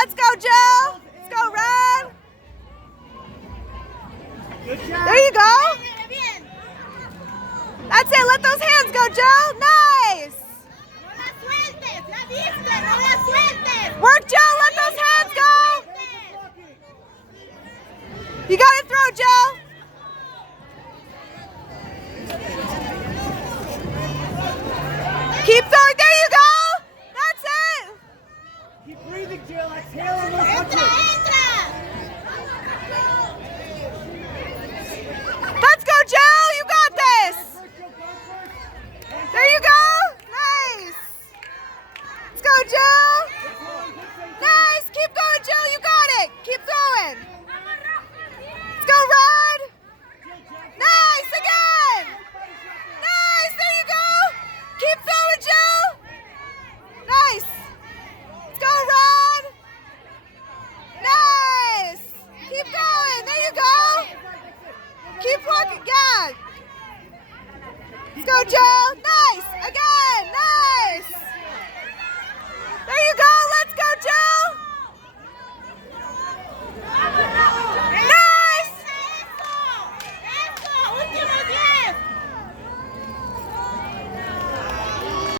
Let's go, Jill. Let's go, Red. There you go. That's it. Let those hands go, Jill. Nice. Work, Jill. Let those hands go. You got to throw, Jill. Keep throwing. There you go. That's it. Keep breathing, Jill. Exhale and we'll touch it. Let's go, Jill. You got this. There you go. Nice. Let's go, Jill. Nice. Keep going, Jill. You got it. Keep throwing. Let's go, Red. Nice. Again. Nice. There you go. Keep throwing, Jill. Nice. Let's go, Red. Nice. Keep going. There you go. Keep walking. Yeah. Let's go, Jill. Nice. Again.